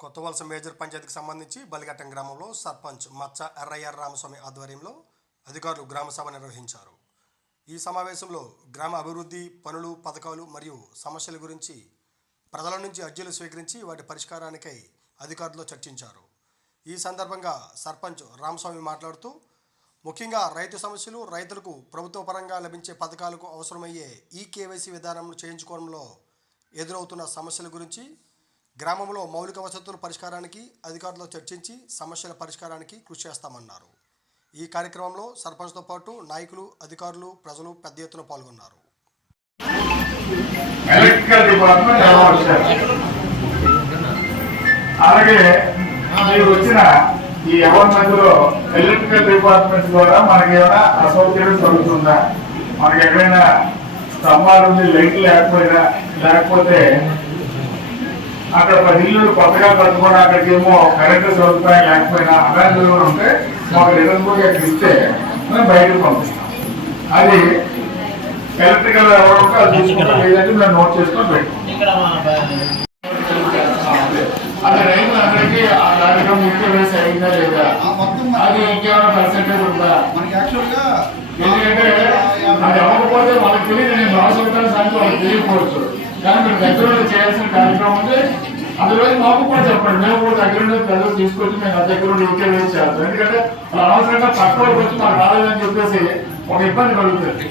Kothavalasa major పంచాయతీకి సంబంధించి బలిఘట్టం గ్రామంలో సర్పంచ్ మచ్చ ఎర్రయ్యర్ రామస్వామి ఆధ్వర్యంలో అధికారులు గ్రామసభ నిర్వహించారు. ఈ సమావేశంలో గ్రామ అభివృద్ధి పనులు పథకాలు మరియు సమస్యల గురించి ప్రజల నుంచి అర్జీలు స్వీకరించి వాటి పరిష్కారానికై అధికారులతో చర్చించారు. ఈ సందర్భంగా సర్పంచ్ రామస్వామి మాట్లాడుతూ ముఖ్యంగా రైతు సమస్యలు రైతులకు ప్రభుత్వ పరంగా లభించే పథకాలకు అవసరమయ్యే ఈ కేవైసీ విధానం చేయించుకోవడంలో ఎదురవుతున్న సమస్యల గురించి గ్రామంలో మౌలిక వసతుల పరిష్కారానికి అధికారులతో చర్చించి సమస్యల పరిష్కారానికి కృషి చేస్తామన్నారు. ఈ కార్యక్రమంలో సర్పంచ్తో పాటు నాయకులు అధికారులు ప్రజలు పెద్ద ఎత్తున పాల్గొన్నారు. డిపార్ట్మెంట్ అలాగే మీరు వచ్చిన ఈ ఎవరి ఎలక్ట్రికల్ డిపార్ట్మెంట్ ద్వారా మనకి ఏమైనా అసౌకర్యం జరుగుతుందా? మనకి ఎక్కడైనా స్తంభాలు లైట్లు లేకపోయినా లేకపోతే అక్కడ పది ఇల్లు కొత్తగా కట్టుకుని అక్కడికి ఏమో కరెంటు సదుపాయం లేకపోయినా అలాంటివి కూడా ఉంటే మాకు అక్కడ ఇస్తే మేము బయటకు పంపిస్తాం. అది ఎలక్ట్రికల్ ఎవరు ఉంటే అది చూసుకుంటాం లేదంటే మేము నోట్ చేసుకొని పెట్టుకుంటాం అది రైతులందరికీ ఆ కార్యక్రమం వేసి అయిందా లేదా? ఆ మొత్తం అది ఇంకేమైనా పర్సెంటేజ్ ఉందా? మనకి యాక్చువల్గా ఎందుకంటే అది అవ్వకపోతే వాళ్ళకి తెలియదు నేను రాసుకుంటాను వాళ్ళకి తెలియకపోవచ్చు. కానీ మీరు దగ్గర చేయాల్సిన కార్యక్రమం ఉంది అందులో మాకు కూడా చెప్పండి. మేము కూడా దగ్గర ఉండి ప్రజలు తీసుకొచ్చి మేము దగ్గర ఉండి ఇంకే వేసి చేస్తాం. ఎందుకంటే అనవసరంగా పక్క వచ్చి మాకు రాలేదని చెప్పేసి ఒక ఇబ్బంది కలుగుతుంది.